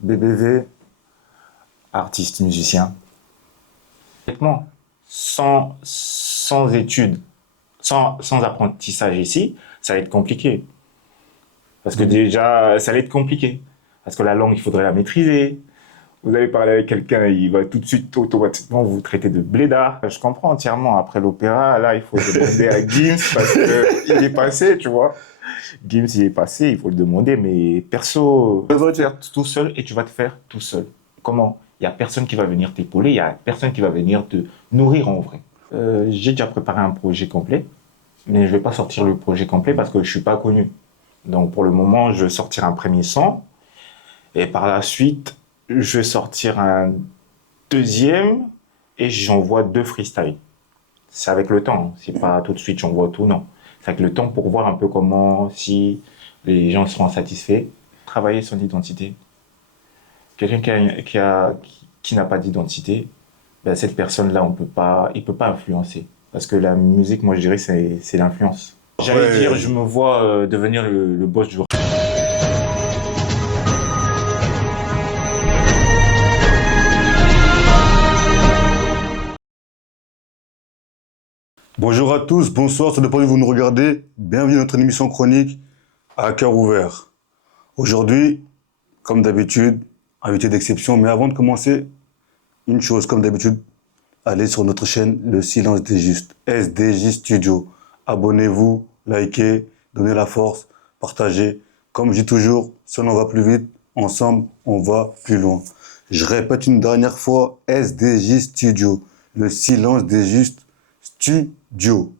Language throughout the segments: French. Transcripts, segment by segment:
BBV, artiste, musicien. Honnêtement, sans études, sans apprentissage ici, ça va être compliqué. Parce que déjà, ça va être compliqué. Parce que la langue, il faudrait la maîtriser. Vous allez parler avec quelqu'un, il va tout de suite automatiquement vous traiter de blédard. Je comprends entièrement. Après l'opéra, là, il faut demander à Gims parce qu'il est passé, tu vois. Gims, il est passé, il faut le demander. Mais perso, tu vas te faire tout seul et tu vas te faire tout seul. Comment? Il n'y a personne qui va venir t'épauler, il n'y a personne qui va venir te nourrir en vrai. J'ai déjà préparé un projet complet, mais je ne vais pas sortir le projet complet parce que je ne suis pas connu. Donc pour le moment, je vais sortir un premier son et par la suite, je vais sortir un deuxième et j'envoie deux freestyles. C'est avec le temps, c'est pas tout de suite j'envoie tout, non. C'est avec le temps pour voir un peu comment, si les gens seront satisfaits. Travailler son identité. Quelqu'un qui n'a pas d'identité, ben cette personne-là, il peut pas influencer. Parce que la musique, moi je dirais, c'est l'influence. J'allais dire, je me vois devenir le boss du. Bonjour à tous, bonsoir, ça dépend de vous nous regardez. Bienvenue dans notre émission chronique à cœur ouvert. Aujourd'hui, comme d'habitude, invité d'exception, mais avant de commencer, une chose, comme d'habitude, allez sur notre chaîne Le Silence des Justes, SDJ Studio. Abonnez-vous, likez, donnez la force, partagez. Comme je dis toujours, seul on va plus vite, ensemble on va plus loin. Je répète une dernière fois, SDJ Studio, Le Silence des Justes Studio.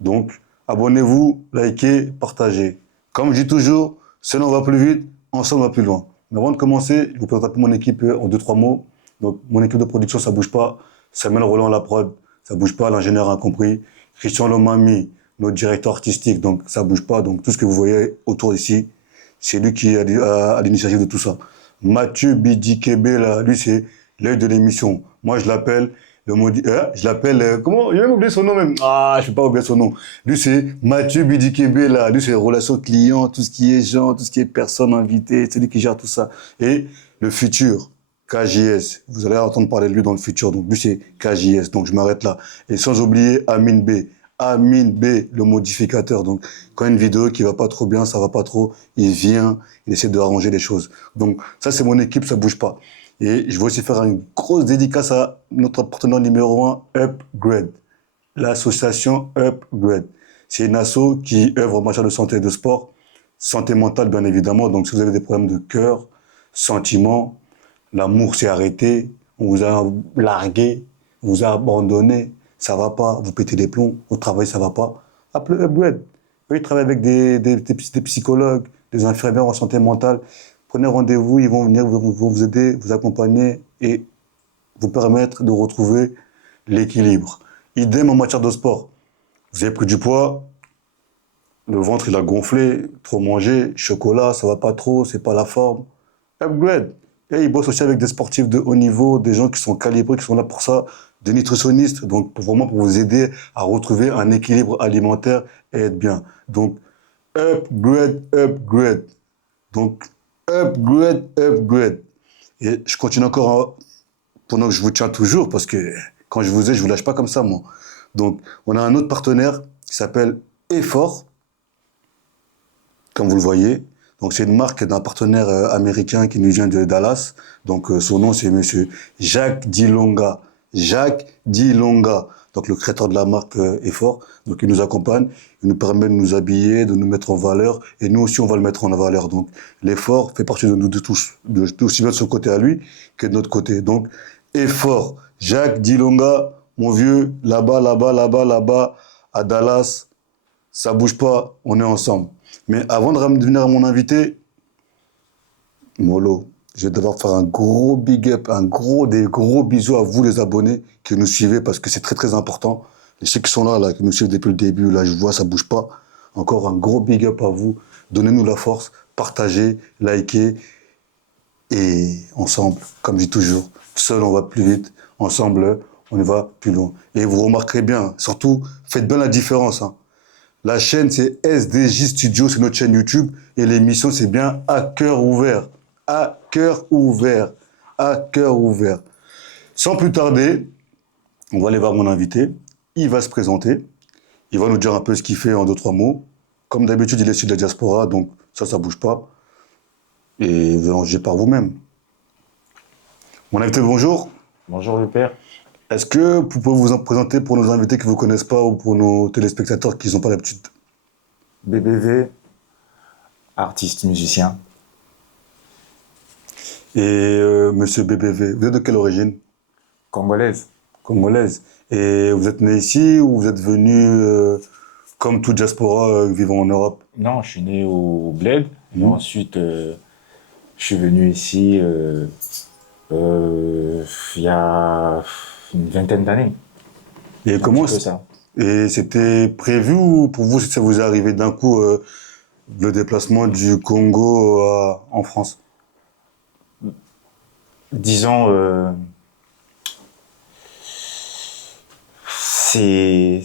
Donc, abonnez-vous, likez, partagez. Comme je dis toujours, seul on va plus vite, ensemble on va plus loin. Mais avant de commencer, je vous présente un peu mon équipe en deux, trois mots. Donc, mon équipe de production, ça bouge pas. Samuel Roland à la prod, ça bouge pas, l'ingénieur incompris. Christian Lomami, notre directeur artistique, donc ça bouge pas. Donc, tout ce que vous voyez autour ici, c'est lui qui est à l'initiative de tout ça. Mathieu Bidikebe, là, lui, c'est l'œil de l'émission. Moi, je l'appelle je l'appelle, comment? J'ai même oublié son nom même. Ah, je peux pas oublier son nom. Lui, c'est Mathieu Bidikebe, là. Lui, c'est relations clients, tout ce qui est gens, tout ce qui est personnes invitées, c'est lui qui gère tout ça. Et le futur, KJS. Vous allez entendre parler de lui dans le futur. Donc, lui, c'est KJS. Donc, je m'arrête là. Et sans oublier Amin B. Amin B, le modificateur. Donc, quand une vidéo qui va pas trop bien, ça va pas trop, il vient, il essaie de arranger les choses. Donc, ça, c'est mon équipe, ça bouge pas. Et je vais aussi faire une grosse dédicace à notre partenaire numéro 1, Upgrade. L'association Upgrade. C'est une asso qui œuvre en matière de santé et de sport. Santé mentale, bien évidemment. Donc, si vous avez des problèmes de cœur, sentiments, l'amour s'est arrêté, on vous a largué, on vous a abandonné, ça va pas, vous pétez des plombs, au travail ça va pas, appelez Upgrade. Eux, ils travaillent avec des psychologues, des infirmières en santé mentale. Prenez rendez-vous, ils vont venir vont vous aider, vous accompagner et vous permettre de retrouver l'équilibre. Idem en matière de sport. Vous avez pris du poids, le ventre il a gonflé, trop mangé, chocolat, ça va pas trop, c'est pas la forme. Upgrade. Et ils bossent aussi avec des sportifs de haut niveau, des gens qui sont calibrés, qui sont là pour ça, des nutritionnistes, donc vraiment pour vous aider à retrouver un équilibre alimentaire et être bien. Donc, upgrade, upgrade. Donc, upgrade, upgrade. Et je continue encore pendant que je vous tiens toujours, parce que quand je vous lâche pas comme ça, moi. Donc, on a un autre partenaire qui s'appelle Effort, comme vous le voyez. Donc, c'est une marque d'un partenaire américain qui nous vient de Dallas. Donc, son nom, c'est monsieur Jacques Dilonga. Jacques Dilonga. Donc, le créateur de la marque Effort. Donc, il nous accompagne. Il nous permet de nous habiller, de nous mettre en valeur. Et nous aussi, on va le mettre en valeur. Donc, l'effort fait partie de nous de tous. Aussi bien de son côté à lui que de notre côté. Donc, Effort. Jacques Dilonga, mon vieux, là-bas, là-bas, là-bas, là-bas, à Dallas. Ça bouge pas, on est ensemble. Mais avant de venir à mon invité, Molo, je vais devoir faire un gros big up, des gros bisous à vous les abonnés qui nous suivez parce que c'est très très important. Et ceux qui sont là, qui nous suivent depuis le début, là, je vois, ça bouge pas. Encore un gros big up à vous. Donnez-nous la force, partagez, likez. Et ensemble, comme je dis toujours, seul on va plus vite, ensemble on y va plus loin. Et vous remarquerez bien, surtout, faites bien la différence, hein. La chaîne, c'est SDJ Studio, c'est notre chaîne YouTube. Et l'émission, c'est bien à cœur ouvert. à cœur ouvert. À cœur ouvert. Sans plus tarder, on va aller voir mon invité. Il va se présenter. Il va nous dire un peu ce qu'il fait en deux, trois mots. Comme d'habitude, il est issu de la diaspora, donc ça bouge pas. Et vous allez juger par vous-même. Mon invité, bonjour. Bonjour le père. Est-ce que vous pouvez vous en présenter pour nos invités qui ne vous connaissent pas ou pour nos téléspectateurs qui n'ont pas l'habitude? BBV, artiste musicien. Et monsieur BBV, vous êtes de quelle origine? Congolaise. Congolaise. Et vous êtes né ici ou vous êtes venu, comme toute diaspora, vivant en Europe? Non, je suis né au Bled. Et ensuite, je suis venu ici il y a une vingtaine d'années. Et comment ça? Et c'était prévu ou pour vous, ça vous est arrivé d'un coup, le déplacement du Congo en France? Disons, c'est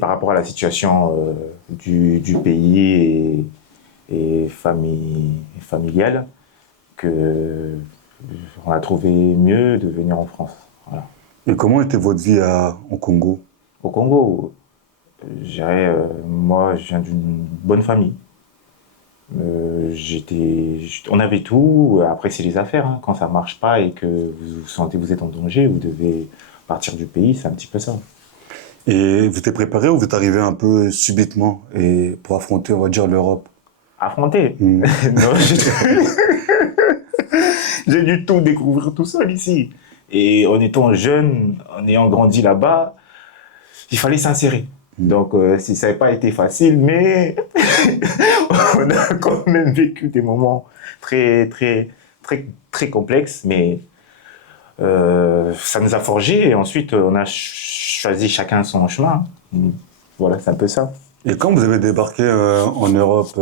par rapport à la situation du pays et familiale que on a trouvé mieux de venir en France. Voilà. Et comment était votre vie au Congo? Au Congo, je dirais, moi, je viens d'une bonne famille. On avait tout. Après, c'est les affaires, hein. Quand ça marche pas et que vous sentez que vous êtes en danger, vous devez partir du pays. C'est un petit peu ça. Et vous êtes préparé ou vous êtes arrivé un peu subitement et pour affronter, on va dire, l'Europe? Affronter. Non, j'ai dû tout découvrir tout seul ici. Et en étant jeune, en ayant grandi là-bas, il fallait s'insérer. Donc, ça n'a pas été facile, mais on a quand même vécu des moments très, très, très, très complexes. Mais ça nous a forgés et ensuite, on a choisi chacun son chemin. Voilà, c'est un peu ça. Et quand vous avez débarqué en Europe,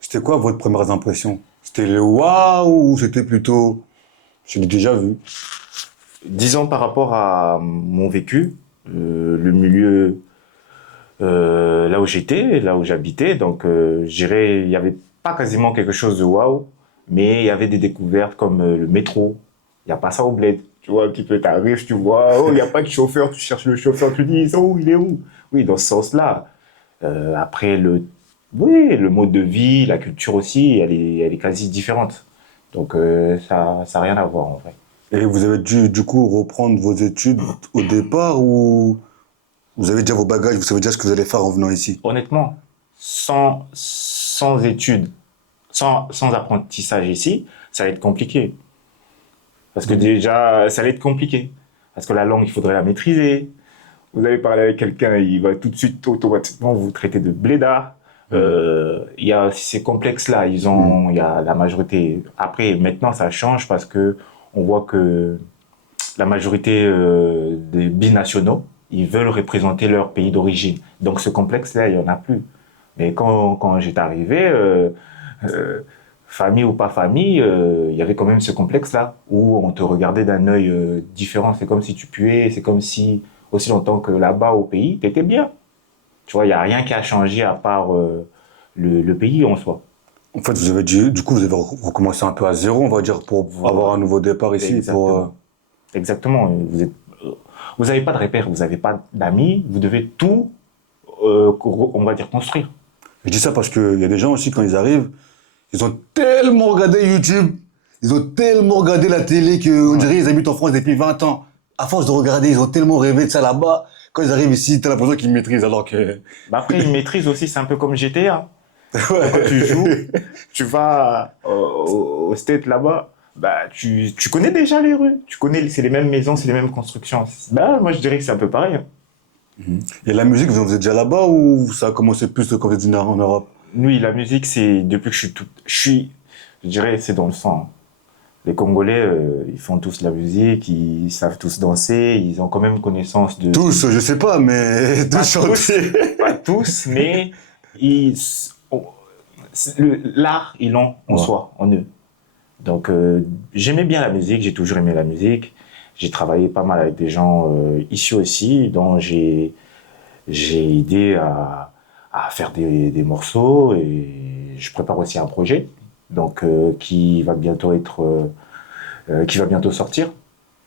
c'était quoi votre première impression? C'était le waouh ou c'était plutôt je l'ai déjà vu? Disons par rapport à mon vécu, le milieu là où j'étais, là où j'habitais, donc je dirais il n'y avait pas quasiment quelque chose de waouh, mais il y avait des découvertes comme le métro. Il n'y a pas ça au bled. Tu vois, un petit peu, t'arrives, tu vois, oh, il n'y a pas de chauffeur, tu cherches le chauffeur, tu dis, oh, il est où? Oui, dans ce sens-là. Après, oui, le mode de vie, la culture aussi, elle est quasi différente. Donc, ça n'a rien à voir, en vrai. Et vous avez dû, du coup, reprendre vos études au départ ou vous avez déjà vos bagages, vous savez déjà ce que vous allez faire en venant ici? Honnêtement, sans études, sans apprentissage ici, ça va être compliqué. Parce que déjà, ça va être compliqué. Parce que la langue, il faudrait la maîtriser. Vous allez parler avec quelqu'un, il va tout de suite, automatiquement, vous traiter de blédard. Il y a ces complexes-là, il y a la majorité. Après, maintenant, ça change parce que on voit que la majorité des binationaux, ils veulent représenter leur pays d'origine. Donc, ce complexe-là, il n'y en a plus. Mais quand j'étais arrivé, famille ou pas famille, il y avait quand même ce complexe-là où on te regardait d'un œil différent. C'est comme si tu puais, c'est comme si, aussi longtemps que là-bas au pays, tu étais bien. Tu vois, il n'y a rien qui a changé à part le pays en soi. En fait, vous avez du coup, vous avez recommencé un peu à zéro, on va dire, pour avoir un nouveau départ ici. Exactement. Exactement. Vous n'avez pas de repères, vous n'avez pas d'amis, vous devez tout, on va dire, construire. Je dis ça parce qu'il y a des gens aussi, quand ils arrivent, ils ont tellement regardé YouTube, ils ont tellement regardé la télé qu'on dirait qu'ils habitent en France depuis 20 ans. À force de regarder, ils ont tellement rêvé de ça là-bas. Quand ils arrivent ici, t'as l'impression qu'ils maîtrisent alors que... Bah après, ils maîtrisent aussi, c'est un peu comme GTA. Quand tu joues, tu vas au State là-bas, bah tu connais déjà les rues. Tu connais, c'est les mêmes maisons, c'est les mêmes constructions. Bah moi je dirais que c'est un peu pareil. Et la musique, vous êtes déjà là-bas ou ça a commencé plus quand vous êtes venu en Europe? Oui, la musique, c'est depuis que je dirais, c'est dans le sang. Les Congolais, ils font tous la musique, ils savent tous danser, ils ont quand même connaissance de... Tous, je sais pas, mais tous chanter. Pas tous, mais l'art, ils l'ont en soi, en eux. Donc, j'aimais bien la musique, j'ai toujours aimé la musique. J'ai travaillé pas mal avec des gens ici aussi, dont j'ai aidé à faire des morceaux et je prépare aussi un projet. donc qui va bientôt sortir.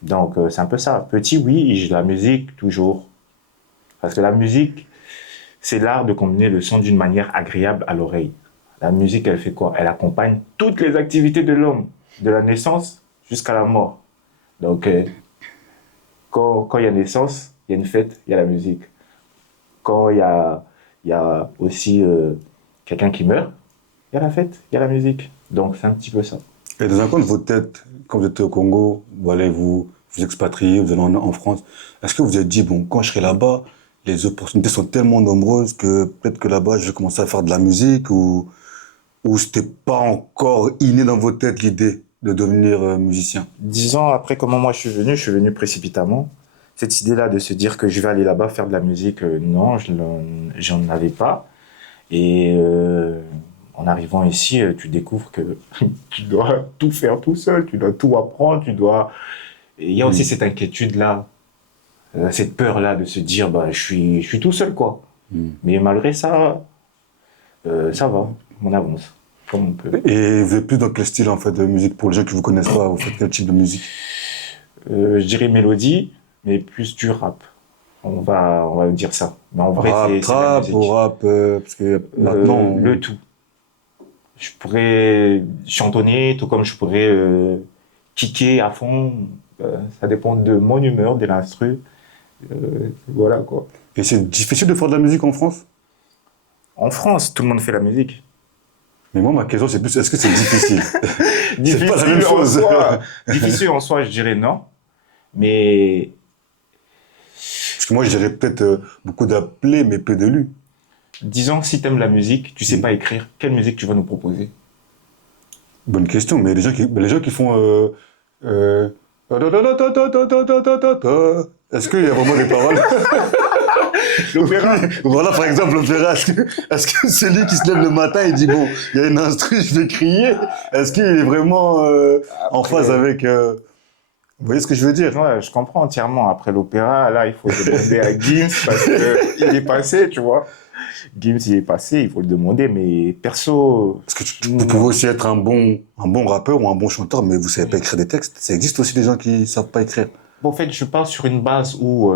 Donc c'est un peu ça. Petit, oui, et la musique toujours. Parce que la musique, c'est l'art de combiner le son d'une manière agréable à l'oreille. La musique, elle fait quoi? Elle accompagne toutes les activités de l'homme, de la naissance jusqu'à la mort. Donc quand il y a naissance, il y a une fête, il y a la musique. Quand il y a aussi quelqu'un qui meurt, il y a la fête, il y a la musique. Donc c'est un petit peu ça. Et dans un coin de votre tête, quand vous êtes au Congo, vous allez vous expatrier, vous allez en France, est-ce que vous vous êtes dit, bon, quand je serai là-bas, les opportunités sont tellement nombreuses que peut-être que là-bas, je vais commencer à faire de la musique ou c'était pas encore inné dans votre tête l'idée de devenir musicien? 10 ans après comment moi je suis venu précipitamment. Cette idée-là de se dire que je vais aller là-bas faire de la musique, non, j'en avais pas. Et en arrivant ici, tu découvres que tu dois tout faire tout seul, tu dois tout apprendre, tu dois... Et il y a aussi cette inquiétude-là, cette peur-là de se dire, bah, je suis tout seul, quoi. Mais malgré ça, ça va, on avance, comme on peut. Et vous êtes plus dans quel style en fait de musique? Pour les gens qui vous connaissent pas, vous faites quel type de musique? Je dirais mélodie, mais plus du rap. On va dire ça. Mais en vrai, Rap, c'est de la trap ou musique. rap parce que maintenant, Le tout. Je pourrais chantonner, tout comme je pourrais kicker à fond. Ça dépend de mon humeur, de l'instru. Voilà quoi. et c'est difficile de faire de la musique en France? En France, tout le monde fait la musique. Mais moi, ma question, c'est plus, est-ce que c'est difficile? C'est pas la même Difficile en chose. soi. Difficile en soi, je dirais non. Mais Parce que moi, je dirais peut-être beaucoup d'appelés, mais peu de lus. disons que si tu aimes la musique, tu sais pas écrire, quelle musique tu vas nous proposer? Bonne question, mais les gens qui font... est-ce qu'il y a vraiment des paroles? L'opéra. Voilà, par exemple, l'opéra. Est-ce que celui qui se lève le matin et dit, bon, il y a une instru, je vais crier, est-ce qu'il est vraiment en phase avec... Vous voyez ce que je veux dire? Ouais, je comprends entièrement. Après l'opéra, là, il faut demander à Gims parce qu'il est passé, tu vois. Gims, il est passé, il faut le demander. Mais perso, Parce que vous pouvez aussi être un bon rappeur ou un bon chanteur, mais vous savez pas écrire des textes. Ça existe aussi des gens qui savent pas écrire. en fait, je pars sur une base où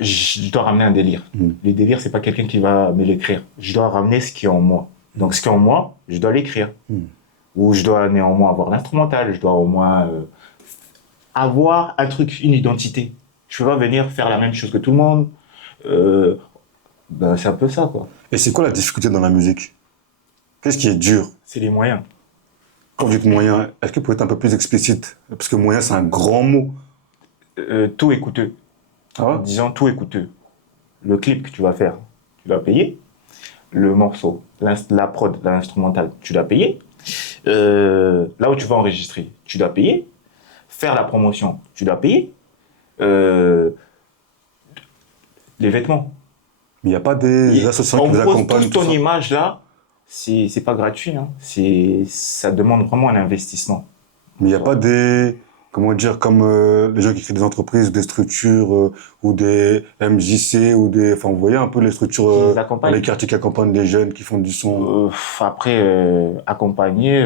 je dois ramener un délire. Le délire, c'est pas quelqu'un qui va me l'écrire. Je dois ramener ce qui est en moi. Donc, ce qui est en moi, je dois l'écrire. Ou je dois néanmoins avoir l'instrumental. Je dois au moins avoir un truc, une identité. Je peux pas venir faire la même chose que tout le monde. Ben, c'est un peu ça, quoi. Et c'est quoi la difficulté dans la musique? Qu'est-ce qui est dur? C'est les moyens. Quand vous dites moyen, est-ce que vous pouvez être un peu plus explicite? Parce que moyen, c'est un grand mot. Tout est coûteux. Ah ouais? Disons, tout est coûteux. Le clip que tu vas faire, tu dois payer. Le morceau, la prod, l'instrumental, tu dois payer. Là où tu vas enregistrer, tu dois payer. Faire la promotion, tu dois payer. Les vêtements. Mais il n'y a pas des associations En qui vous gros, accompagnent, toute tout ton ça? image là, c'est pas gratuit. Hein. Ça demande vraiment un investissement. Mais il n'y a pas des, comment dire, comme les gens qui créent des entreprises, des structures ou des MJC ou des, enfin vous voyez un peu les structures Qui les dans accompagnent. les quartiers qui accompagnent les jeunes qui font du son. Après, accompagner,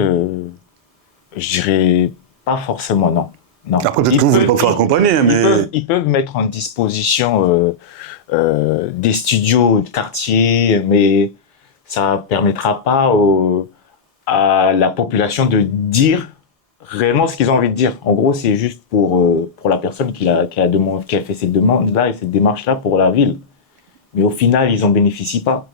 je dirais pas forcément non. Non. Après peut-être que vous ne voulez pas vous faire accompagner, hein, mais Ils peuvent mettre en disposition des studios de quartier, mais ça permettra pas à la population de dire réellement ce qu'ils ont envie de dire. En gros, c'est juste pour la personne qui a fait cette demande-là et cette démarche-là pour la ville. Mais au final, ils en bénéficient pas.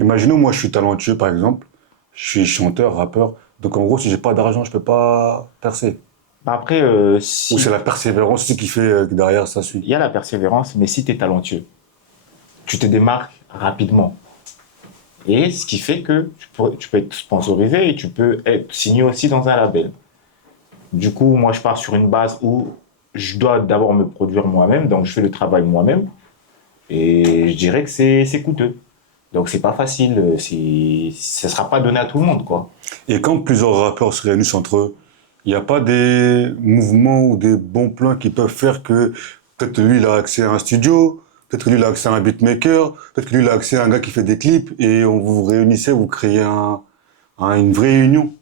imaginons moi je suis talentueux par exemple, je suis chanteur, rappeur, donc en gros si j'ai pas d'argent je peux pas percer. Bah après, Ou si c'est la persévérance aussi qui fait que derrière ça suit. il y a la persévérance, mais si tu es talentueux, tu te démarques rapidement. Et ce qui fait que tu peux être sponsorisé et tu peux être signé aussi dans un label. Du coup, moi, je pars sur une base où je dois d'abord me produire moi-même, donc je fais le travail moi-même. Et je dirais que c'est coûteux. Donc c'est pas facile, ça sera pas donné à tout le monde, quoi. Et quand plusieurs rappeurs se réunissent entre eux, il n'y a pas des mouvements ou des bons plans qui peuvent faire que peut-être lui il a accès à un studio, peut-être que lui il a accès à un beatmaker, peut-être que lui il a accès à un gars qui fait des clips et on vous réunissez, vous créez un à une vraie union.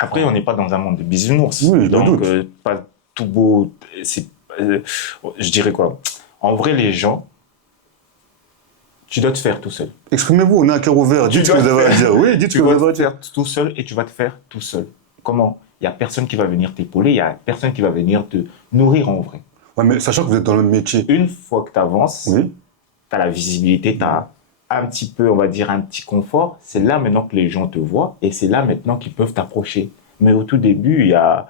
Après, on n'est pas dans un monde de bisounours. Oui, je me Donc, doute. pas tout beau. Euh, je dirais quoi? En vrai, les gens, tu dois te faire tout seul. Exprimez-vous, on a un cœur ouvert, Tu dites ce que dois vous te avez à faire- dire. Oui, dites ce Tu que vous vas avez à te dire. faire tout seul et tu vas te faire tout seul. Comment? Il n'y a personne qui va venir t'épauler, il n'y a personne qui va venir te nourrir en vrai. Ouais, mais sachant que vous êtes dans le même métier. Une fois que tu avances, Oui. tu as la visibilité, tu as un petit peu, on va dire, un petit confort. C'est là maintenant que les gens te voient et c'est là maintenant qu'ils peuvent t'approcher. Mais au tout début, il y a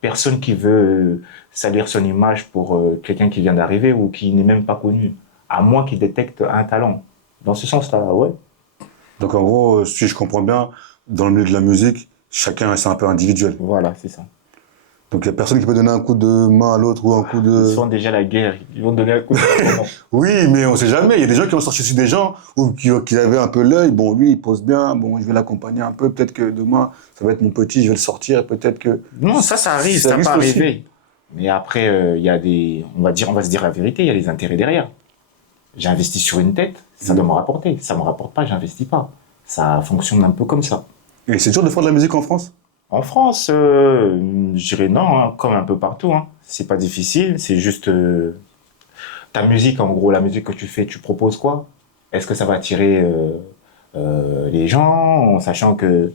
personne qui veut salir son image pour quelqu'un qui vient d'arriver ou qui n'est même pas connu, à moins qu'il détecte un talent. Dans ce sens-là, ouais. Donc en gros, si je comprends bien, dans le milieu de la musique, chacun c'est un peu individuel. Voilà, c'est ça. Donc il n'y a personne qui peut donner un coup de main à l'autre ou un coup Ils de... sont déjà à la guerre, ils vont donner un coup de main. Oui, mais on sait jamais. Il y a des gens qui ont sorti sur des gens ou qui avaient un peu l'œil. Bon, lui, il pose bien. Bon, je vais l'accompagner un peu. Peut-être que demain, ça va être mon petit, je vais le sortir. Peut-être que... Non, ça arrive, ça peut risque aussi. arriver. Mais après, il y a des, on va se dire la vérité, il y a les intérêts derrière. J'ai investi sur une tête, ça doit me rapporter. Ça me rapporte pas, j'investis pas. Ça fonctionne un peu comme ça. Et c'est dur de faire de la musique en France? En France, je dirais non, hein, comme un peu partout. Hein. C'est pas difficile, c'est juste ta musique, en gros, la musique que tu fais, tu proposes quoi? Est-ce que ça va attirer les gens, en sachant que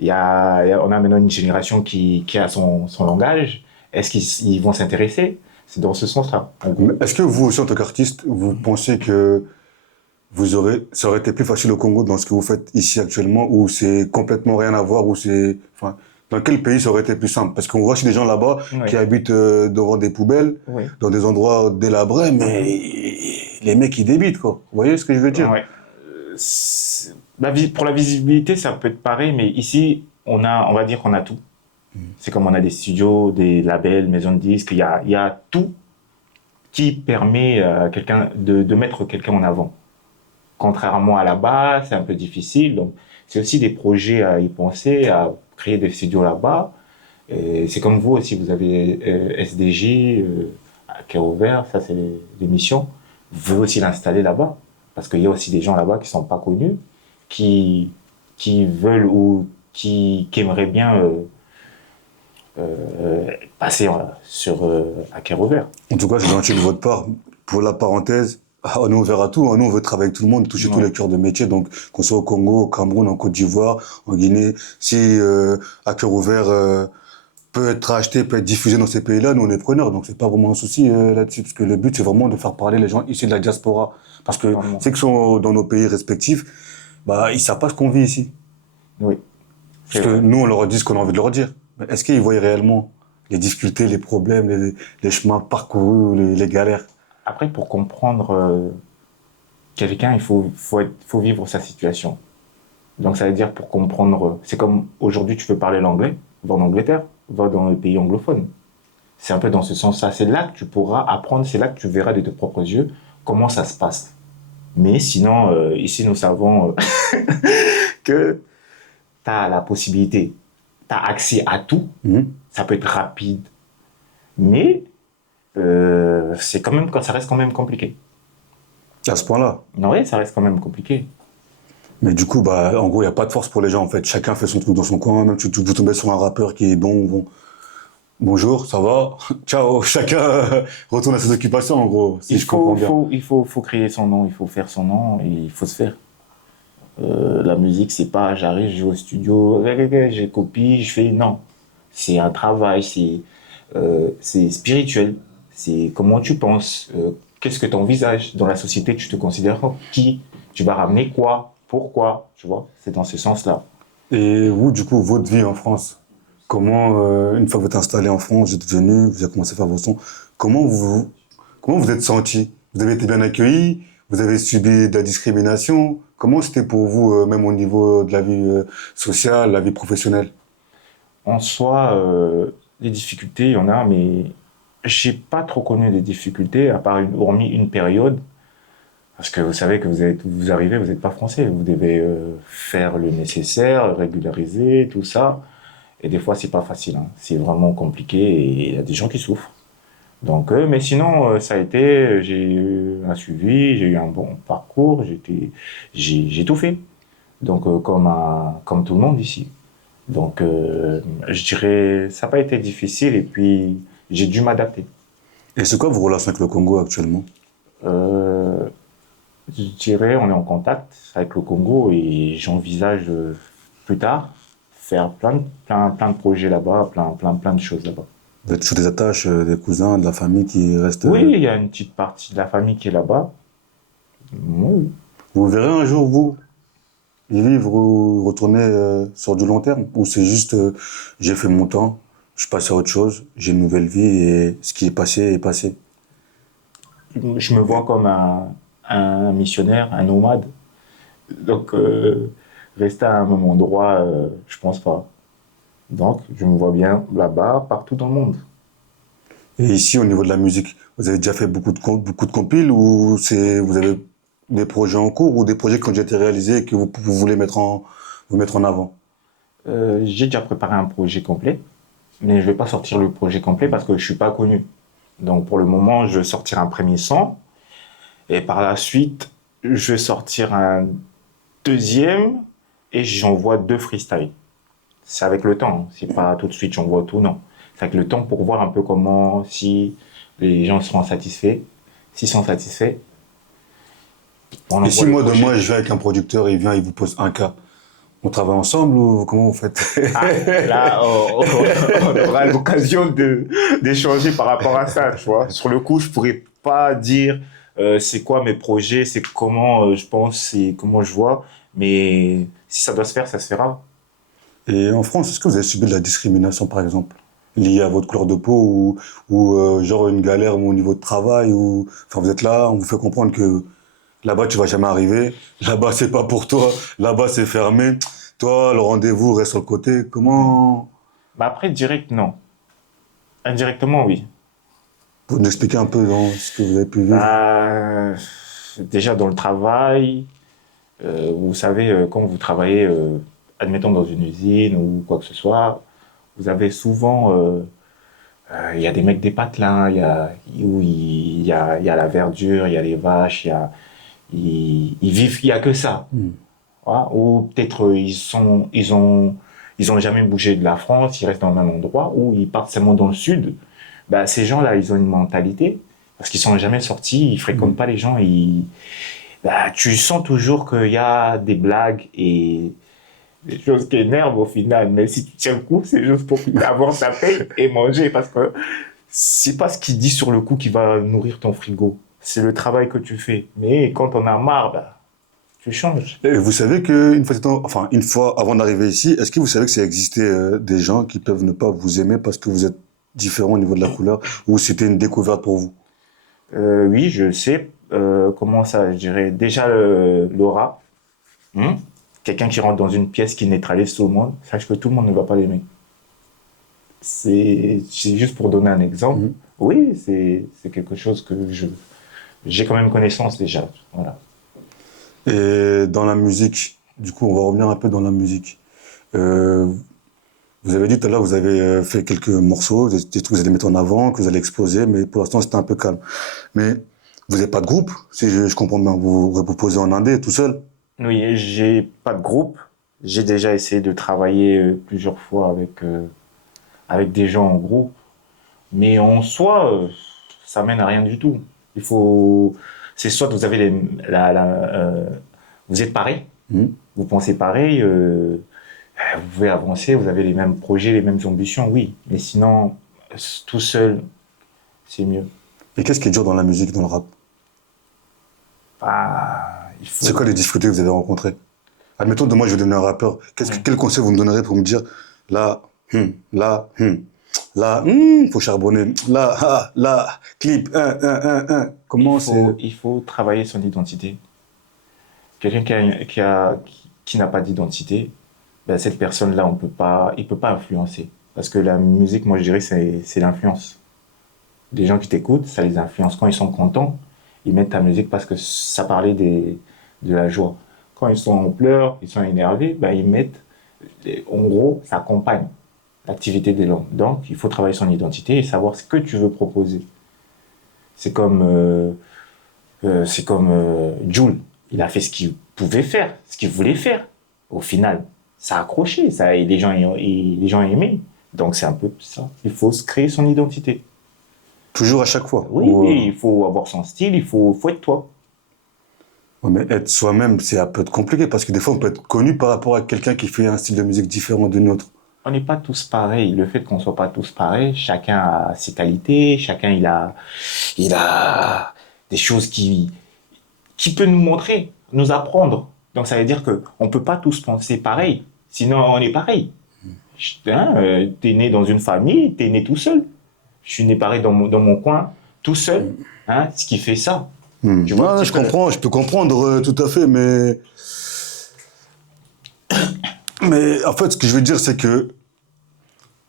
on a maintenant une génération qui a son langage? Est-ce qu'ils vont s'intéresser? C'est dans ce sens-là, en gros. Mais est-ce que vous aussi, en tant qu'artiste, vous pensez que ça aurait été plus facile au Congo dans ce que vous faites ici actuellement, ou c'est complètement rien à voir, ou c'est, enfin, dans quel pays ça aurait été plus simple? Parce qu'on voit aussi des gens là-bas Oui. qui habitent devant des poubelles, Oui. dans des endroits délabrés, mais les mecs ils débitent quoi. Vous voyez ce que je veux dire? Ouais. Pour la visibilité, ça peut être pareil, mais ici, on va dire qu'on a tout. C'est comme on a des studios, des labels, maisons de disques, il y a tout qui permet à quelqu'un de mettre quelqu'un en avant. Contrairement à là-bas, c'est un peu difficile. Donc, c'est aussi des projets à y penser, à créer des studios là-bas. Et c'est comme vous aussi, vous avez SDJ, à Cœur Ouvert, ça c'est l'émission. Vous pouvez aussi l'installer là-bas. Parce qu'il y a aussi des gens là-bas qui sont pas connus, qui veulent ou qui aimeraient bien passer à Cœur Ouvert. En tout cas, c'est gentil de votre part. Pour la parenthèse, on est ouvert à tout. Nous, on veut travailler avec tout le monde, toucher tous les cœurs de métier. Donc, qu'on soit au Congo, au Cameroun, en Côte d'Ivoire, en Guinée. Si à Cœur Ouvert peut être acheté, peut être diffusé dans ces pays-là, nous, on est preneurs. Donc, c'est pas vraiment un souci là-dessus. Parce que le but, c'est vraiment de faire parler les gens issus de la diaspora. Parce que ceux qui sont dans nos pays respectifs, bah, ils savent pas ce qu'on vit ici. Oui. Parce que nous, on leur dit ce qu'on a envie de leur dire. Mais est-ce qu'ils voient réellement les difficultés, les problèmes, les chemins parcourus, les galères? Après, pour comprendre quelqu'un, il faut vivre sa situation. Donc, ça veut dire pour comprendre, c'est comme aujourd'hui, tu veux parler l'anglais, va en Angleterre, va dans les pays anglophones. C'est un peu dans ce sens-là. C'est là que tu pourras apprendre, c'est là que tu verras de tes propres yeux comment ça se passe. Mais sinon, ici, nous savons que tu as la possibilité, tu as accès à tout. Ça peut être rapide, mais c'est quand même, ça reste quand même compliqué. À ce point-là. Oui, ça reste quand même compliqué. Mais du coup, bah, en gros, il n'y a pas de force pour les gens, en fait. Chacun fait son truc dans son coin. Même vous tombez sur un rappeur qui est bon. Bonjour, ça va? Ciao. Chacun retourne à ses occupations, en gros, si je comprends bien. Il faut créer son nom, il faut faire son nom et il faut se faire. La musique, c'est pas j'arrive, je vais au studio, je copie, je fais. Non. C'est un travail, c'est spirituel. C'est comment tu penses, qu'est-ce que tu envisages dans la société, tu te considères qui, tu vas ramener quoi, pourquoi, tu vois, c'est dans ce sens-là. Et vous, du coup, votre vie en France, comment, une fois que vous êtes installé en France, vous êtes venu, vous avez commencé à faire vos sons, comment vous êtes senti? Vous avez été bien accueilli? Vous avez subi de la discrimination? Comment c'était pour vous, même au niveau de la vie sociale, la vie professionnelle? En soi, les difficultés, il y en a, mais j'ai pas trop connu des difficultés, hormis une période. Parce que vous savez que vous arrivez, vous n'êtes pas français. Vous devez faire le nécessaire, régulariser, tout ça. Et des fois, c'est pas facile. Hein. C'est vraiment compliqué et il y a des gens qui souffrent. Donc, mais sinon, ça a été, j'ai eu un suivi, j'ai eu un bon parcours, j'ai tout fait. Donc, comme tout le monde ici. Donc, je dirais, ça n'a pas été difficile et puis j'ai dû m'adapter. Et c'est quoi vos relations avec le Congo actuellement? Euh, je dirais, on est en contact avec le Congo et j'envisage plus tard faire plein de projets là-bas, plein de choses là-bas. Vous êtes sur des attaches, des cousins, de la famille qui restent. Oui, il y a une petite partie de la famille qui est là-bas. Oui. Vous verrez un jour, vous, y vivre ou retourner sur du long terme? Ou c'est juste, j'ai fait mon temps, je passe à autre chose, j'ai une nouvelle vie et ce qui est passé est passé. Je me vois comme un missionnaire, un nomade. Donc, rester à un même endroit, je pense pas. Donc, je me vois bien là-bas, partout dans le monde. Et ici, au niveau de la musique, vous avez déjà fait beaucoup de compiles ou vous avez des projets en cours ou des projets qui ont déjà été réalisés et que vous voulez vous mettre en avant? J'ai déjà préparé un projet complet, mais je vais pas sortir le projet complet parce que je suis pas connu. Donc, pour le moment, je vais sortir un premier son et par la suite, je vais sortir un deuxième et j'envoie deux freestyles. C'est avec le temps, hein. C'est pas tout de suite j'envoie tout, non. C'est avec le temps pour voir un peu comment, si les gens seront satisfaits. S'ils sont satisfaits, on Et si envoie le moi, prochain. demain, je viens avec un producteur, il vient, il vous pose un cas, on travaille ensemble ou comment vous faites? Ah, là, on aura l'occasion d'échanger par rapport à ça, tu vois. Sur le coup, je pourrais pas dire c'est quoi mes projets, c'est comment je pense, c'est comment je vois. Mais si ça doit se faire, ça se fera. Et en France, est-ce que vous avez subi de la discrimination, par exemple, liée à votre couleur de peau ou genre une galère au niveau de travail ou, enfin, vous êtes là, on vous fait comprendre que là-bas, tu vas jamais arriver, là-bas, c'est pas pour toi, là-bas, c'est fermé, toi, le rendez-vous reste sur le côté. Comment, Mais après, direct, non. Indirectement, oui. vous nous expliquez un peu dans ce que vous avez pu vivre? Bah, déjà dans le travail, vous savez, quand vous travaillez, admettons dans une usine ou quoi que ce soit, vous avez souvent, il y a des mecs des patelins, il y a la verdure, il y a les vaches, ils vivent, il y a que ça. Hmm. Voilà. Ou peut-être ils ont jamais bougé de la France, ils restent dans le même endroit, ou ils partent seulement dans le sud. Bah, ces gens-là, ils ont une mentalité parce qu'ils sont jamais sortis, ils Hmm. fréquentent pas les gens, bah, tu sens toujours qu'il y a des blagues et des choses qui énervent au final. Mais si tu tiens le coup, c'est juste pour avoir sa paye et manger parce que c'est pas ce qu'il dit sur le coup qui va nourrir ton frigo. C'est le travail que tu fais. Mais quand on a marre, bah, tu changes. Et vous savez qu'une fois, enfin, une fois avant d'arriver ici, est-ce que vous savez que ça existait des gens qui peuvent ne pas vous aimer parce que vous êtes différent au niveau de la couleur ou c'était une découverte pour vous? Oui, je sais comment ça, je dirais. Déjà, l'aura. Hmm. Quelqu'un qui rentre dans une pièce qui neutralise tout le monde, sache que tout le monde ne va pas l'aimer. C'est juste pour donner un exemple. Mhm. Oui, c'est quelque chose que j'ai quand même connaissance déjà. Voilà. Et dans la musique, du coup, on va revenir un peu dans la musique. Euh, Vous avez dit tout à l'heure, vous avez fait quelques morceaux, des trucs que vous allez mettre en avant, que vous allez exposer, mais pour l'instant, c'était un peu calme. Mais vous n'avez pas de groupe, si je comprends bien. Vous posez en indé, tout seul. Oui, j'ai pas de groupe. J'ai déjà essayé de travailler plusieurs fois avec des gens en groupe. Mais en soi, ça mène à rien du tout. Il faut, c'est soit vous avez vous êtes pareil, Mhm. vous pensez pareil, vous pouvez avancer, vous avez les mêmes projets, les mêmes ambitions, oui. Mais sinon, tout seul, c'est mieux. Et qu'est-ce qui est dur dans la musique, dans le rap? Ah, il C'est faut. quoi les difficultés que vous avez rencontrées? Admettons, demain, je vais donner un rappeur. Hmm. Quel conseil vous me donnerez pour me dire, là, là, là, faut charbonner. Là, là, clip, Comment c'est... Il faut travailler son identité. Quelqu'un qui n'a pas d'identité, ben, cette personne-là, il peut pas influencer. Parce que la musique, moi, je dirais, c'est l'influence. Des gens qui t'écoutent, ça les influence. Quand ils sont contents, ils mettent ta musique parce que ça parlait de la joie. Quand ils sont en pleurs, ils sont énervés, ben, ils mettent, en gros, ça accompagne l'activité des langues. Donc, il faut travailler son identité et savoir ce que tu veux proposer. C'est comme, c'est comme Jul. Il a fait ce qu'il pouvait faire, ce qu'il voulait faire. Au final, ça a accroché, et les gens aimaient. Donc c'est un peu ça. Il faut se créer son identité. Toujours à chaque fois. Oui, il faut avoir son style, faut être toi. Ouais, mais être soi-même, c'est un peu compliqué parce que des fois, on peut être connu par rapport à quelqu'un qui fait un style de musique différent du nôtre. On n'est pas tous pareils. Le fait qu'on soit pas tous pareils, chacun a ses qualités, chacun il a des choses qui peut nous montrer, nous apprendre. Donc ça veut dire que on peut pas tous penser pareil, sinon on est pareil. Hein, t'es né dans une famille, t'es né tout seul. Je suis né pareil dans mon coin, tout seul. Hein, ce qui fait ça. Tu vois, Ouais, je comprends, je peux comprendre tout à fait, mais en fait, ce que je veux dire, c'est que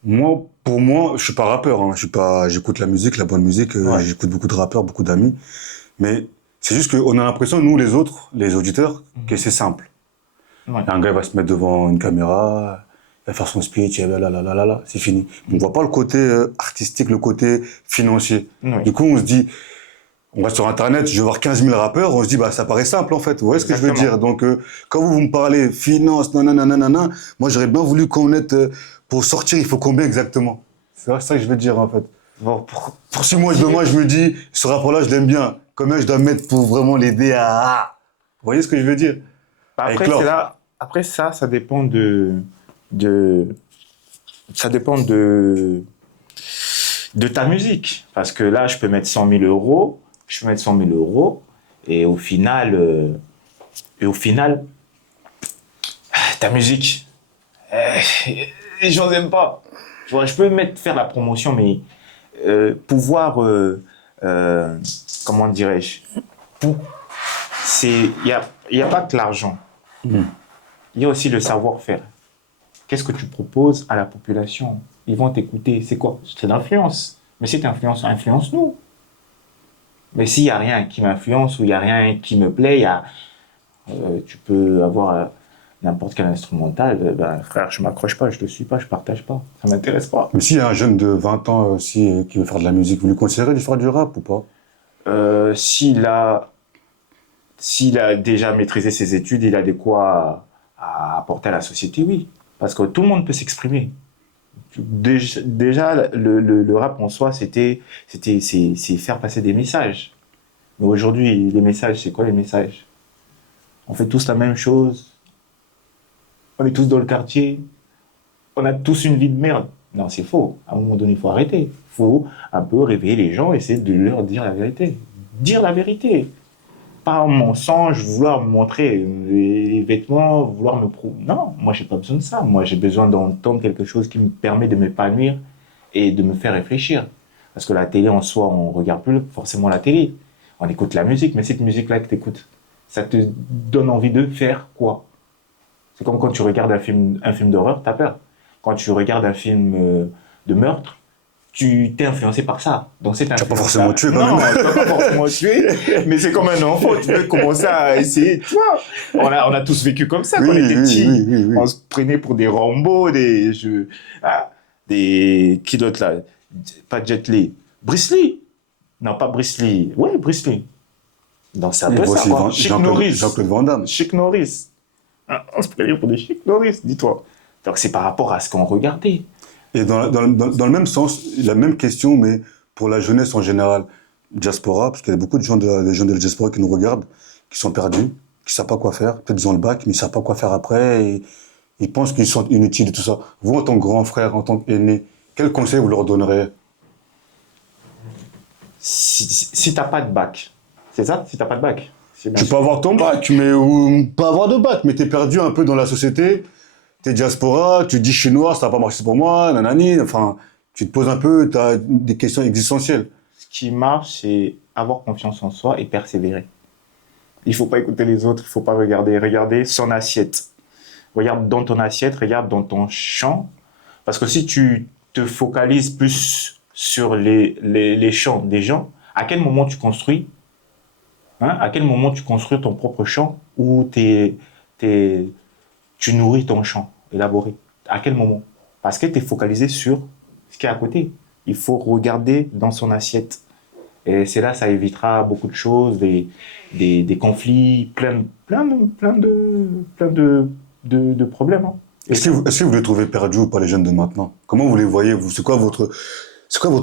moi, pour moi, je suis pas rappeur, hein, je suis pas, j'écoute la musique, la bonne musique, Ouais. j'écoute beaucoup de rappeurs, beaucoup d'amis, mais c'est juste qu'on a l'impression, nous les autres, les auditeurs, que c'est simple. Ouais. Un gars va se mettre devant une caméra, il va faire son speech, et là, c'est fini. On voit pas le côté artistique, le côté financier. Ouais. Du coup, on se dit, on va sur Internet, je vais voir 15 000 rappeurs, on se dit, bah, ça paraît simple, en fait. Vous voyez ce que je veux Exactement. dire? Donc, quand vous me parlez finance, nanana, moi, j'aurais bien voulu connaître, pour sortir, il faut combien exactement? C'est ça que je veux dire, en fait. Bon, Pour si moi, demain, je me dis, ce rapport-là, je l'aime bien. Combien je dois mettre pour vraiment l'aider à... Vous voyez ce que je veux dire? Avec après, c'est l'or. là. Après ça dépend de, ça dépend de ta musique. Parce que là, je peux mettre 100 000 euros, et au final, ta musique, les gens n'aiment pas. Tu vois, je peux faire la promotion, mais pouvoir, comment dirais-je, pour- il y a pas que l'argent. Il y a aussi le savoir-faire. Qu'est-ce que tu proposes à la population? Ils vont t'écouter. C'est quoi? C'est l'influence. Mais si tu influences, influence-nous. Mais s'il n'y a rien qui m'influence ou il n'y a rien qui me plaît, tu peux avoir n'importe quel instrumental. Ben, frère, je m'accroche pas, je te suis pas, je partage pas. Ça m'intéresse pas. Mais s'il y a un jeune de 20 ans aussi qui veut faire de la musique, vous lui conseillerez de faire du rap ou pas? Euh, s'il a, s'il a déjà maîtrisé ses études, il a de quoi à apporter à la société, oui. Parce que tout le monde peut s'exprimer. Déjà, le rap en soi, c'est faire passer des messages. Mais aujourd'hui, les messages, c'est quoi les messages? On fait tous la même chose, on est tous dans le quartier, on a tous une vie de merde. Non, c'est faux. À un moment donné, il faut arrêter. Il faut un peu réveiller les gens, essayer de leur dire la vérité. Dire la vérité. Pas un mensonge, vouloir me montrer les vêtements, vouloir me prouver. Non, moi, j'ai pas besoin de ça. Moi, j'ai besoin d'entendre quelque chose qui me permet de m'épanouir et de me faire réfléchir. Parce que la télé en soi, on regarde plus forcément la télé. On écoute la musique, mais cette musique-là que tu écoutes, ça te donne envie de faire quoi? C'est comme quand tu regardes un film d'horreur, t'as peur. Quand tu regardes un film de meurtre, tu t'es influencé par ça. Donc cette Tu vas pas forcément influence-là, tuer quand non, même. tu vas pas forcément tuer, mais c'est comme un enfant, tu peux commencer à essayer, tu vois. On a tous vécu comme ça Oui, quand on était oui, oui, petits. oui, On oui. se prenait pour des Rambo, des jeux, ah, des qui d'autre là, pas Jet Li, Bruce Lee. Non, pas Bruce Lee. Oui, Bruce Lee. Donc c'est un Il y peu avait ça aussi quoi. Chick Norris. Jean-Claude Van Damme. Chick Norris. Ah, on se prenait pour des Chick Norris, dis-toi. Donc c'est par rapport à ce qu'on regardait. Et dans le même sens, la même question, mais pour la jeunesse en général, diaspora, parce qu'il y a beaucoup de gens des gens de la diaspora qui nous regardent, qui sont perdus, qui savent pas quoi faire. Peut-être ils ont le bac, mais ils savent pas quoi faire après, et ils pensent qu'ils sont inutiles et tout ça. Vous, en tant que grand frère, en tant qu'aîné, quel conseil vous leur donnerez? Si t'as pas de bac, c'est ça? Si t'as pas de bac, c'est bien Tu peux sûr. avoir ton bac, mais ou pas avoir de bac, mais t'es perdu un peu dans la société. T'es diaspora, tu te dis je suis noir, ça va pas marcher pour moi, nanani. Enfin, tu te poses un peu, t'as des questions existentielles. Ce qui marche, c'est avoir confiance en soi et persévérer. Il faut pas écouter les autres, il faut pas regarder. Regarder son assiette. Regarde dans ton assiette, regarde dans ton champ. Parce que si tu te focalises plus sur les champs des gens, à quel moment tu construis, hein, à quel moment tu construis ton propre champ où t'es- tu nourris ton champ élaboré? À quel moment? Parce que tu es focalisé sur ce qui est à côté. Il faut regarder dans son assiette. Et c'est là, ça évitera beaucoup de choses, des conflits, plein de de problème. Hein. Est-ce que vous les trouvez perdus ou pas, les jeunes de maintenant? Comment vous les voyez, vous? C'est quoi votre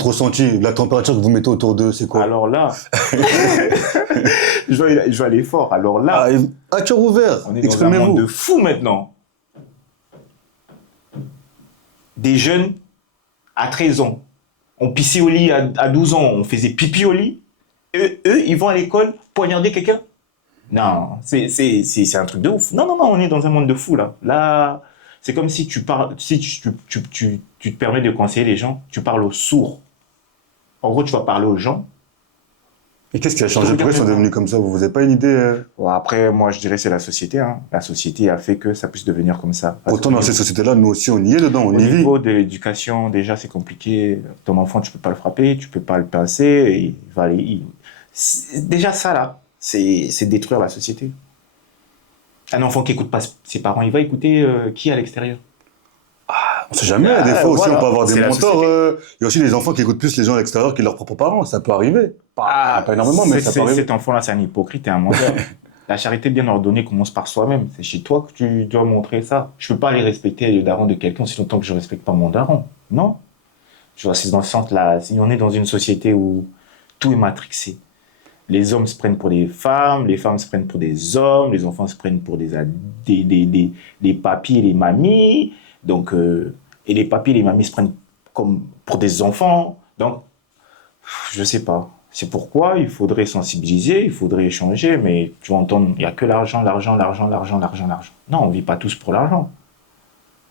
ressenti? La température que vous mettez autour d'eux, c'est quoi? Alors là, je vais aller fort. Alors là, À cœur ouvert, on est dans un monde exprimez-vous. de fous maintenant. Des jeunes à 13 ans, on pissait au lit à 12 ans, on faisait pipi au lit. Eux, ils vont à l'école poignarder quelqu'un. Non, c'est un truc de ouf. Non, on est dans un monde de fous là. Là, c'est comme si tu parles, si tu te permets de conseiller les gens, tu parles aux sourds. En gros, tu vas parler aux gens. Et qu'est-ce qui a changé? Pourquoi ils sont devenus comme ça? Vous n'avez pas une idée? Bon, après, moi, je dirais que c'est la société. Hein. La société a fait que ça puisse devenir comme ça. Pourtant, dans cette société-là, nous aussi, on y est dedans, on Au y vit. niveau de l'éducation, déjà, c'est compliqué. Ton enfant, tu peux pas le frapper, tu peux pas le pincer. Et il va aller, déjà, ça, là, c'est détruire la société. Un enfant qui écoute pas ses parents, il va écouter qui à l'extérieur? On sait jamais, des fois aussi, voilà. on peut avoir des C'est la mentors. société. Il y a aussi des enfants qui écoutent plus les gens à l'extérieur que leurs propres parents, ça peut arriver. Pas énormément, mais ça peut arriver. Cet enfant-là, c'est un hypocrite et un menteur. La charité bien ordonnée commence par soi-même. C'est chez toi que tu dois montrer ça. Je peux pas aller respecter le daron de quelqu'un si longtemps que je respecte pas mon daron. Non. Tu vois, c'est dans ce sens-là. On est dans une société où tout est matrixé. Les hommes se prennent pour des femmes, les femmes se prennent pour des hommes, les enfants se prennent pour des papis et les mamies. Donc, et les papis et les mamies se prennent comme pour des enfants. Donc, je sais pas. C'est pourquoi il faudrait sensibiliser, il faudrait échanger, mais tu vas entendre, il n'y a que l'argent. Non, on ne vit pas tous pour l'argent.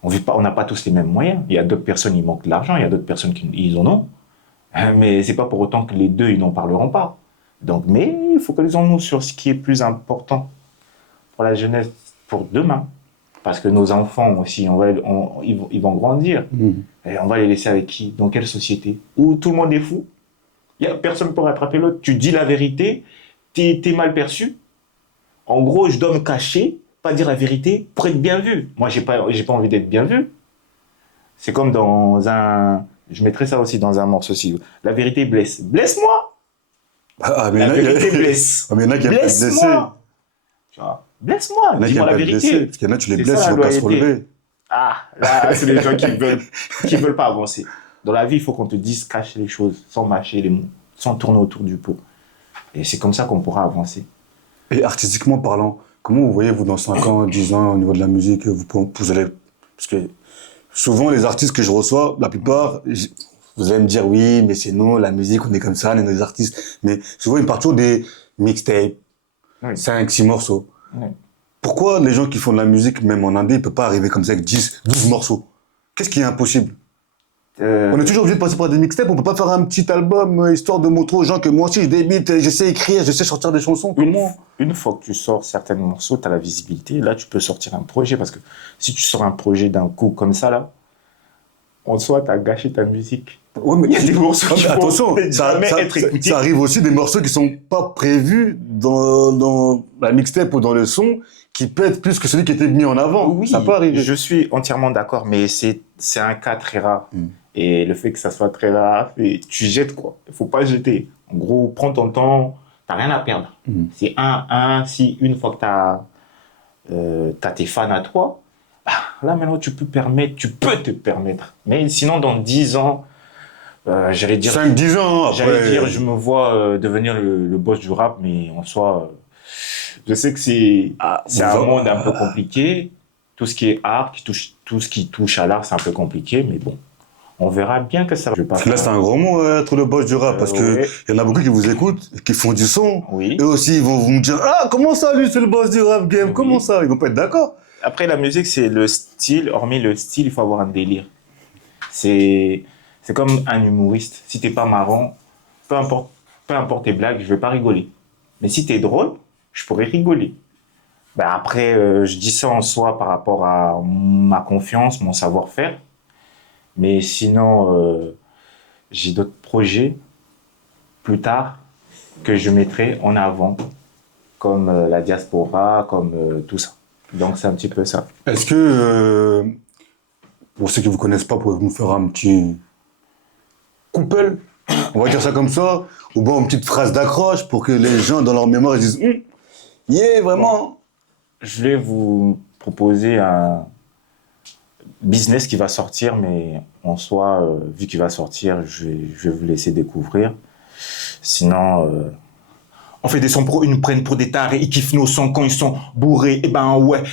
On n'a pas tous les mêmes moyens. Il y a d'autres personnes, ils manquent de l'argent, il y a d'autres personnes qui ils en ont. Mais c'est pas pour autant que les deux, ils n'en parleront pas. Donc, mais il faut qu'ils en nous sur ce qui est plus important pour la jeunesse, pour demain. Parce que nos enfants aussi, ils vont grandir. Et on va les laisser avec qui? Dans quelle société? Où tout le monde est fou? Il n'y a personne pour rattraper l'autre. Tu dis la vérité, t'es mal perçu. En gros, je dois me cacher, pas dire la vérité, pour être bien vu. Moi, j'ai pas envie d'être bien vu. C'est comme dans un... Je mettrais ça aussi dans un morceau aussi. La vérité blesse. Blesse-moi! Mais La vérité blesse. mais il y en a qui aiment pas te blesser. Blesse-moi! Tu vois, blesse-moi, dis-moi la vérité. Parce qu'il y en a, tu les C'est blesses, ça, ils la vont pas se loyauté. relever. Ah, là, c'est les gens qui veulent pas avancer. Dans la vie, il faut qu'on te dise cacher les choses, sans mâcher les mots, sans tourner autour du pot. Et c'est comme ça qu'on pourra avancer. Et artistiquement parlant, comment vous voyez, vous, dans 5 ans, 10 ans, au niveau de la musique, vous allez... Parce que souvent, les artistes que je reçois, la plupart, vous allez me dire, oui, mais c'est nous, la musique, on est comme ça, on est des artistes. Mais souvent, ils partent toujours des mixtapes, Oui. 5, 6 morceaux. Oui. Pourquoi les gens qui font de la musique, même en indé, ils ne peuvent pas arriver comme ça avec 10, 12 morceaux? Qu'est-ce qui est impossible? On est toujours obligé de passer par des mixtapes, on peut pas faire un petit album histoire de montrer aux gens que moi aussi je débite, je sais écrire, je sais sortir des chansons. Comment? Une fois que tu sors certains morceaux, tu as la visibilité. Là, tu peux sortir un projet. Parce que si tu sors un projet d'un coup comme ça, là, en soi, tu as gâché ta musique. Ouais, mais Il y a des morceaux qui attention, vont jamais être écoutés. ça arrive aussi des morceaux qui sont pas prévus dans la mixtape ou dans le son, qui peut être plus que celui qui était mis en avant. Oui, ça peut arriver. je suis entièrement d'accord, mais c'est un cas très rare. Et le fait que ça soit très rare, tu jettes quoi. Il faut pas jeter. En gros, prends ton temps, t'as rien à perdre. C'est si une fois que t'as tes fans à toi, là maintenant tu peux te permettre. Mais sinon, dans 10 ans, j'allais dire... 5-10 ans, après... J'allais dire, je me vois devenir le boss du rap, mais en soi, je sais que c'est un monde un peu compliqué. Tout ce qui est art, tout ce qui touche à l'art, c'est un peu compliqué, mais bon, on verra bien que ça va. Parce que là, c'est un gros mot, être le boss du rap, parce que ouais. y en a beaucoup qui vous écoutent, qui font du son. Oui. Eux aussi, ils vont vous me dire, ah, comment ça, lui, c'est le boss du rap game? Oui. Comment ça? Ils vont pas être d'accord. Après, la musique, c'est le style. Hormis le style, il faut avoir un délire. C'est comme un humoriste. Si t'es pas marrant, peu importe tes blagues, je vais pas rigoler. Mais si t'es drôle, je pourrais rigoler. Ben après, je dis ça en soi par rapport à ma confiance, mon savoir-faire. Mais sinon, j'ai d'autres projets plus tard que je mettrai en avant, comme la diaspora, comme tout ça. Donc c'est un petit peu ça. Est-ce que, pour ceux qui vous connaissent pas, pouvez-vous nous faire un petit couple, on va dire ça comme ça, ou bon, une petite phrase d'accroche pour que les gens, dans leur mémoire, ils disent, yeah, vraiment. Je vais vous proposer un business qui va sortir, mais en soi, vu qu'il va sortir, je vais vous laisser découvrir. Sinon, on fait des sons pour, ils nous prennent pour des tarés, ils kiffent nos sons quand ils sont bourrés. Eh ben ouais,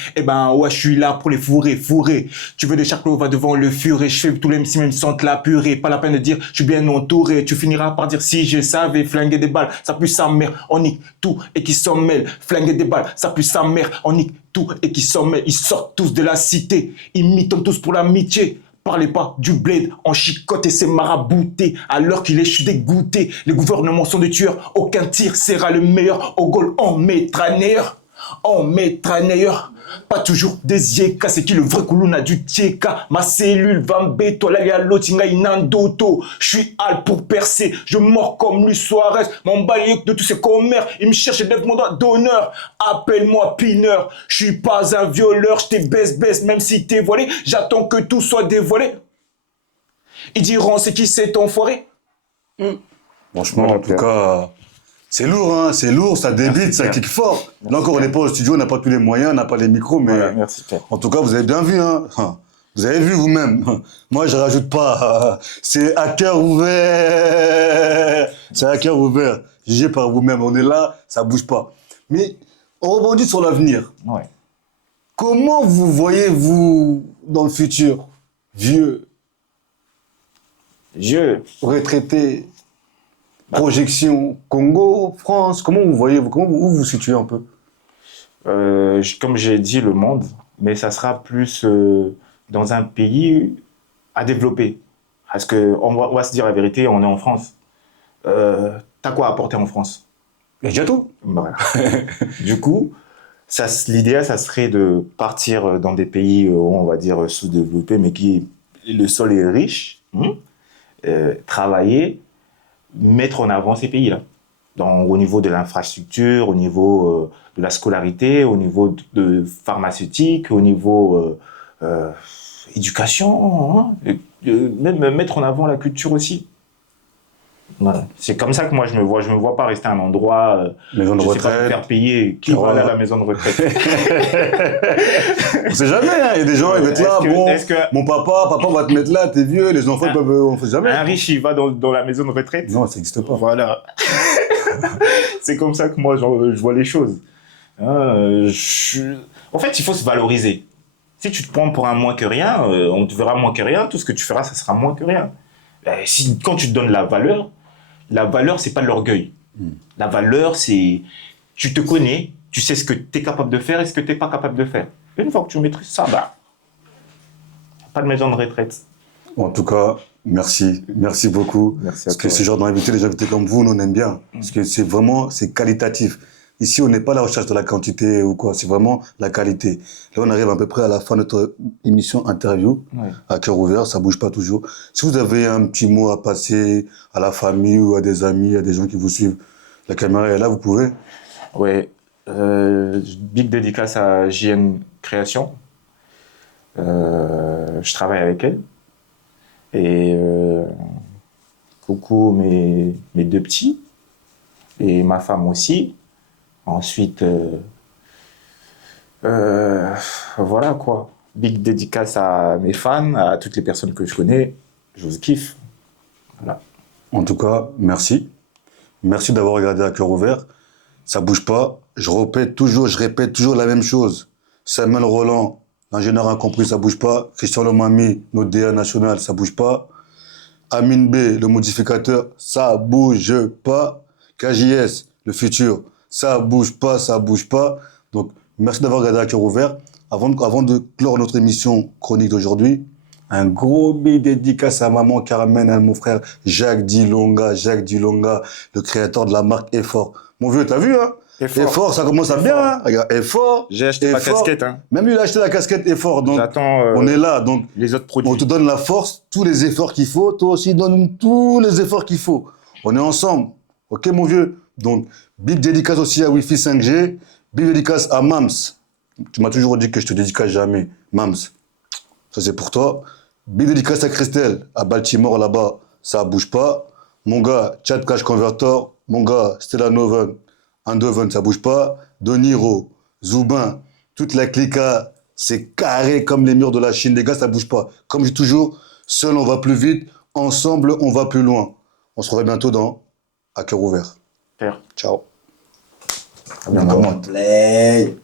je suis là pour les fourrer. Tu veux des charclos, va devant le furet. Je fais tous les MC même sans te la purée. Pas la peine de dire, je suis bien entouré. Tu finiras par dire, si je savais, flinguer des balles, ça pue sa mère, on nique tout et qui s'en mêle. Flinguer des balles, ça pue sa mère, on nique tout et qui s'en mêle. Ils sortent tous de la cité, ils militent tous pour l'amitié. Parlez pas du bled, en chicote et c'est marabouté. Alors qu'il est, je suis dégoûté. Les gouvernements sont des tueurs, aucun tir sera le meilleur. Au goal, on mettra meilleur. Pas toujours des yeka, c'est qui le vrai Koulouna du Tieka. Ma cellule va toi là, l'autinga inandoto. Je suis hal pour percer, je mords comme Luis Suarez. Mon balayé de tous ces commères, il me cherche et lève mon doigt d'honneur. Appelle-moi pineur, je suis pas un violeur, je t'ai baisse, même si t'es voilé. J'attends que tout soit dévoilé. Ils diront c'est qui cet enfoiré. Franchement, en tout cas, c'est lourd, hein, c'est lourd, ça débite, Merci, ça Pierre. kick fort. Merci, Là encore, on Pierre. n'est pas au studio, on n'a pas tous les moyens, on n'a pas les micros, mais Voilà, merci Pierre. en tout cas, vous avez bien vu, hein. Vous avez vu vous-même. Moi, je rajoute pas. C'est à cœur ouvert. C'est à cœur ouvert. Jugez par vous-même. On est là, ça bouge pas. Mais on rebondit sur l'avenir. Ouais. Comment vous voyez-vous dans le futur? Vieux, retraité, projection, Congo, France. Comment vous voyez-vous? Où vous situez un peu? Comme j'ai dit, le monde, mais ça sera plus dans un pays à développer. Parce qu'on va se dire la vérité, on est en France. T'as quoi à apporter en France? Et déjà tout. Voilà. Du coup, l'idéal, ça serait de partir dans des pays, on va dire, sous-développés, mais qui le sol est riche, travailler, mettre en avant ces pays-là. Au niveau de l'infrastructure, au niveau de la scolarité, au niveau de pharmaceutique, au niveau éducation, hein, même mettre en avant la culture aussi. Voilà. C'est comme ça que moi je me vois. Je me vois pas rester à un endroit, Maison de je sais pas, me retraite. faire payer. Qui va aller à la maison de retraite? On sait jamais, hein. Il y a des gens, ils vont être là, Est-ce que mon papa va te mettre là, t'es vieux, les enfants, ils peuvent, on sait jamais. un riche, il va dans la maison de retraite? Non, ça n'existe pas. Voilà. C'est comme ça que moi je vois les choses. Hein, En fait, il faut se valoriser. Si tu te prends pour un moins que rien, on te verra moins que rien. Tout ce que tu feras, ça sera moins que rien. Quand tu te donnes la valeur, c'est pas de l'orgueil. La valeur, c'est tu te connais, tu sais ce que tu es capable de faire et ce que tu n'es pas capable de faire. Une fois que tu maîtrises ça, pas de maison de retraite. En tout cas, merci beaucoup. Merci à Parce que toi. ce genre d'invités, les invités comme vous, nous, on aime bien. Parce que c'est qualitatif. Ici, on n'est pas à la recherche de la quantité ou quoi, c'est vraiment la qualité. Là, on arrive à peu près à la fin de notre émission interview, Ouais. à cœur ouvert, ça bouge pas toujours. Si vous avez un petit mot à passer à la famille ou à des amis, à des gens qui vous suivent, la caméra est là, vous pouvez. Ouais. Big dédicace à JN Création. Je travaille avec elle. Et coucou mes deux petits. Et ma femme aussi. Ensuite, voilà quoi. Big dédicace à mes fans, à toutes les personnes que je connais. Je vous kiffe. Voilà. En tout cas, merci. Merci d'avoir regardé à cœur ouvert. Ça bouge pas. Je répète toujours la même chose. Samuel Roland, l'ingénieur incompris, ça bouge pas. Christian Lomami, notre DA national, ça bouge pas. Amine B, le modificateur, ça bouge pas. KJS, le futur, ça bouge pas. Donc, merci d'avoir regardé à cœur ouvert. Avant de clore notre émission chronique d'aujourd'hui, un gros big dédicace à maman Carmen, à mon frère Jacques Dilonga, le créateur de la marque Effort. Mon vieux, t'as vu, hein? Effort, ça commence à bien, hein? Regarde, Effort. J'ai acheté ma Effort. casquette. Hein. Même lui, il a acheté la casquette Effort. Donc, J'attends on est là. Donc, les autres produits. on te donne la force, tous les efforts qu'il faut. Toi aussi, donne tous les efforts qu'il faut. On est ensemble. Ok, mon vieux? Donc, big dédicace aussi à Wi-Fi 5G. Big dédicace à Mams. Tu m'as toujours dit que je te dédicace jamais. Mams. Ça, c'est pour toi. Big dédicace à Christelle. À Baltimore, là-bas, ça bouge pas. Mon gars, Chat Cash Converter. Mon gars, Stella Noven. Andoven, ça bouge pas. Doniro. Zoubin. Toute la clica C'est carré comme les murs de la Chine. Les gars, ça bouge pas. Comme je dis toujours, seul on va plus vite, ensemble on va plus loin. On se revoit bientôt dans À cœur ouvert. Faire. Ciao. À bientôt. Play.